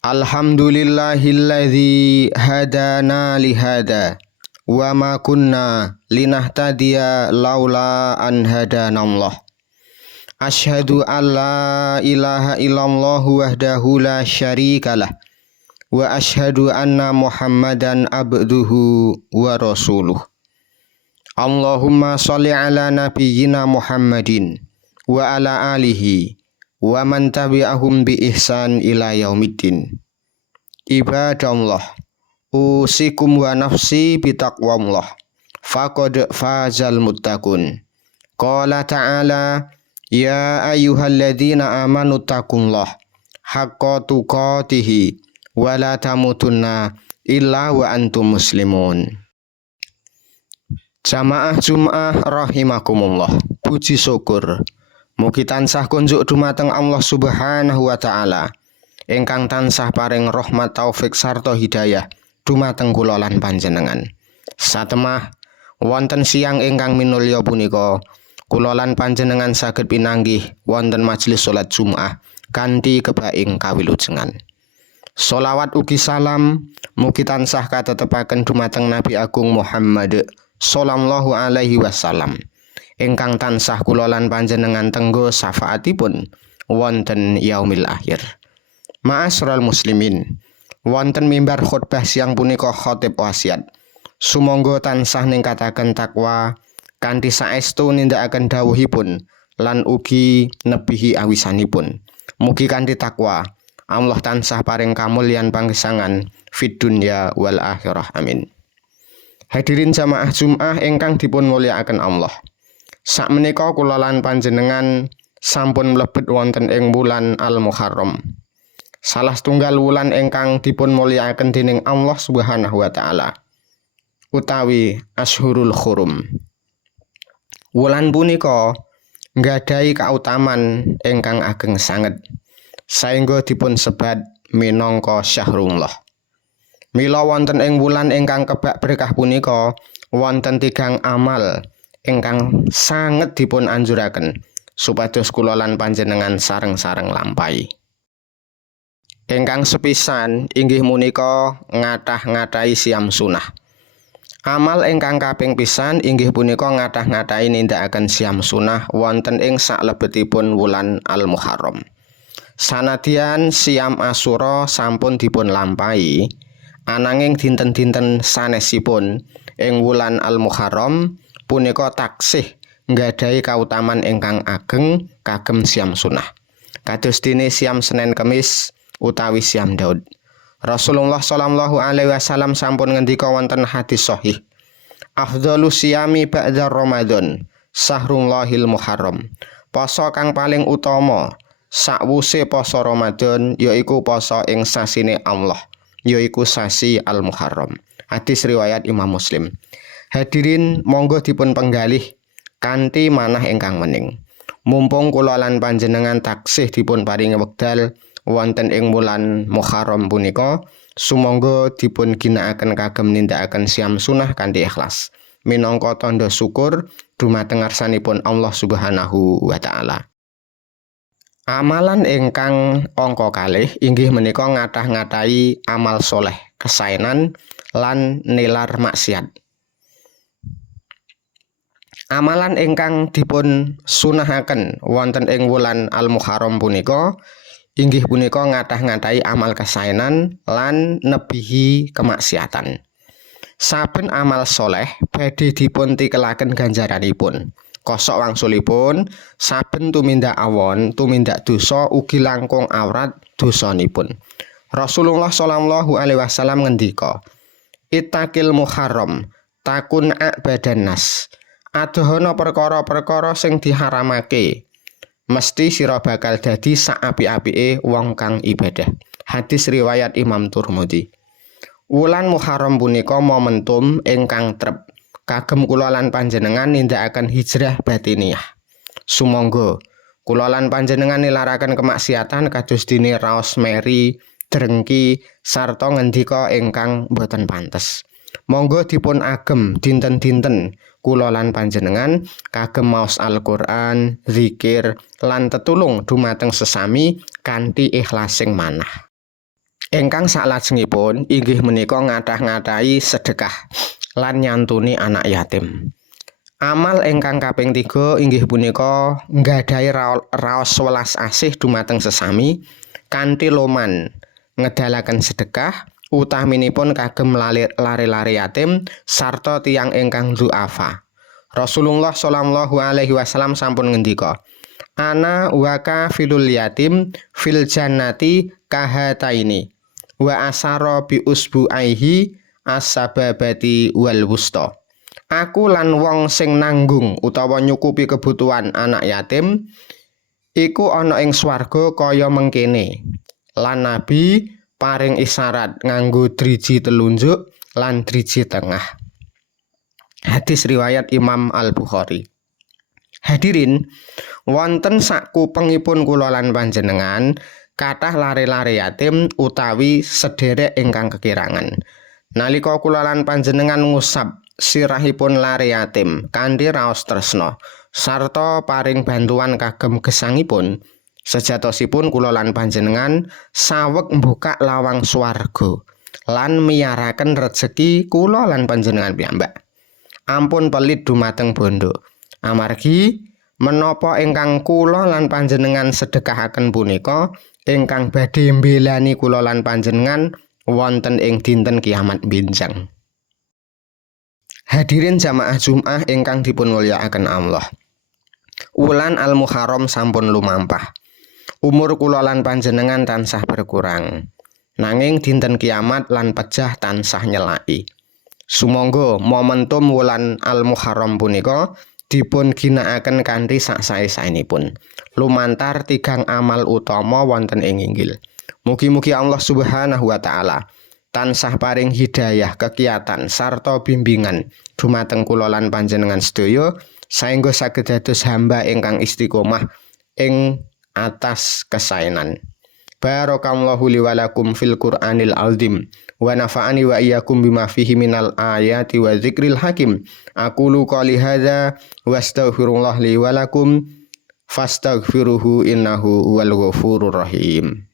Alhamdulillahilladzi hadana lihada wa ma kunna linahtadiya laula an hadanallah. Asyhadu an la ilaha illallah wahdahu la syarikalah wa asyhadu anna Muhammadan abduhu wa rasuluh. Allahumma sholli ala nabiyyina Muhammadin wa ala alihi wa man tabi'ahum bi ihsan ila yaumiddin. Ibadallah, usikum wa nafsi bitaqwallah, faqad fazal muttaqun. Qala ta'ala, ya ayyuhalladzina amanu taqullah haqqa tuqatih wa la tamutunna illa wa antum muslimun. Jamaah Jum'ah rahimakumullah. Puji syukur mugi tansah kunjuk dumateng Allah Subhanahu wa taala ingkang tansah paring rahmat taufik sarta hidayah dumateng kula lan panjenengan. Satemah wonten siang ingkang minulya punika kula lan panjenengan saged pinanggih wonten majelis salat Jum'ah kanthi kebaing kawilujengan. Sholawat ugi salam mugi tansah katetepaken dumateng Nabi Agung Muhammad sallallahu alaihi wasallam ingkang tansah kula lan panjenengan tenggo syafaatipun wonten yaumil akhir. Ma'asyiral muslimin, wonten mimbar khutbah siang punika khatib wasiat sumangga tansah ningkataken takwa kanthi saestu nindakaken dawuhipun lan ugi nebihi awisanipun. Mugi kanthi takwa Allah tansah paring kamulyan panggesangan fid dunya wal akhirah, amin. Hadirin jamaah Jum'ah ingkang dipun mulyakaken Allah. Sakmenika kula lan panjenengan sampun mlebet wonten ing wulan Al-Muharram. Salah setunggal wulan ingkang dipun mulyakaken dening Allah Subhanahu wa taala, utawi Ashhurul Hurum. Wulan punika nggadahi kautaman ingkang ageng sanget, saengga dipun sebat minangka Syahrullah. Mila wonten ing wulan ingkang kebak berkah punika wonten tigang amal ingkang sanget dipun anjuraken supados kula lan panjenengan sareng-sareng lampahi. Ingkang sepisan inggih punika ngathah-ngatahi siam sunah. Amal ingkang kaping pisan inggih punika ngathah-ngatahi nindakaken siam sunah wonten ing saklebetipun wulan Al-Muharram. Sanadyan siam Asyura sampun dipun lampahi, ananging dinten-dinten sanesipun ing wulan Al-Muharram punika taksih nggadahi kautaman ingkang ageng kagem siam sunah. Kados dene siam Senin Kemis utawi siam Daud. Rasulullah sallallahu alaihi wasallam sampun ngendika wonten hadis sahih, afdhalus siyami ba'da Ramadan sahrullahil muharram. Poso kang paling utama sakwuse poso Ramadan yaiku poso ing sasine Allah, yaiku sasi Al-Muharram. Hadis riwayat Imam Muslim. Hadirin monggo dipun penggalih kanthi manah ingkang mening. Mumpung kula lan panjenengan taksih dipun paringi wekdal wonten ing wulan Muharram punika, sumangga dipun ginakaken kagem nindakaken siam sunah kanthi ikhlas minangka tanda syukur dumateng ngarsanipun Allah Subhanahu wa taala. Amalan ingkang angka kalih inggih menika ngathah-ngatahi amal soleh, kesaenan lan nilar maksiat. Amalan ingkang dipun sunahaken wonten ing wulan Al-Muharram punika inggih punika ngathah-ngatahi amal kesaenan lan nebihi kemaksiatan. Saben amal soleh badhe dipun tikelaken ganjaranipun. Kosok wangsulipun saben tumindak awon, tumindak dosa ugi langkung awrat dosanipun. Rasulullah sallallahu alaihi wasallam ngendika, ittaqil muharram takun a'badan nas. Adohana perkara-perkara sing diharamake, mesti sira bakal dadi saapi-apike wong kang ibadah. Hadis riwayat Imam Turmudi. Wulan Muharram punika momentum ingkang trep kagem kula lan panjenengan nindakaken hijrah batiniyah. Sumangga kula lan panjenengan nilaraken kemaksiatan kados dene raos meri, drengki sarta ngendika ingkang boten pantes. Monggo dipun agem dinten-dinten kula lan panjenengan kagem maos Al-Qur'an, zikir lan tetulung dumateng sesami kanthi ikhlasing manah. Ingkang salajengipun inggih menika ngathah-ngatahi sedekah lan nyantuni anak yatim. Amal ingkang kaping 3 inggih punika nggadahi raos welas asih dumateng sesami kanthi loman ngedalaken sedekah utaminipun kagem lare-lare yatim sarta tiyang ingkang du'afa. Rasulullah sallallahu alaihi wasallam sampun ngendika, "Ana wa kafilul yatim fil jannati kahataini wa asara bi usbu'aihi as-sababati wal wusta." Aku lan wong sing nanggung utawa nyukupi kebutuhan anak yatim iku ana ing swarga kaya mengkene. Lan Nabi paring isyarat nganggo driji telunjuk lan driji tengah. Hadis riwayat Imam Al-Bukhari. Hadirin, wonten sakupengipun kula lan panjenengan kathah lare-lare yatim utawi sederek ingkang kekirangan. Nalika kula lan panjenengan ngusap sirahipun lare yatim kanthi raos tresna sarta paring bantuan kagem gesangipun, sejatosipun kula lan panjenengan saweg mbukak lawang swarga lan miyaraken rejeki kula lan panjenengan piyambak. Ampun pelit dumateng bondo amargi menapa ingkang kula lan panjenengan sedekahaken punika ingkang badhe mbelani kula lan panjenengan wonten ing dinten kiamat benjang. Hadirin jamaah Jumat ingkang dipun mulyakaken Allah. Wulan Al-Muharram sampun lumampah. Umur kula lan panjenengan tansah berkurang. Nanging dinten kiamat lan pejah tansah nyelaki. Sumangga momentum wulan Al-Muharram punika dipun ginakaken kanthi sak-sae-saenipun. Lumantar tigang amal utama wonten ing inggil. Mugi-mugi Allah Subhanahu wa taala tansah paring hidayah, kekiyatan sarta bimbingan dumateng kula lan panjenengan sedaya saengga saged dados hamba ingkang istiqomah ing atas kesaenan. Barakallahu li wa lakum fil Qur'anil azim wa nafa'ani wa iyyakum bima fihi minal ayati wa dzikril hakim. Aqulu qouli hadza wastaghfirullah li wa lakum fastaghfiruhu innahu huwal ghafurur rahim.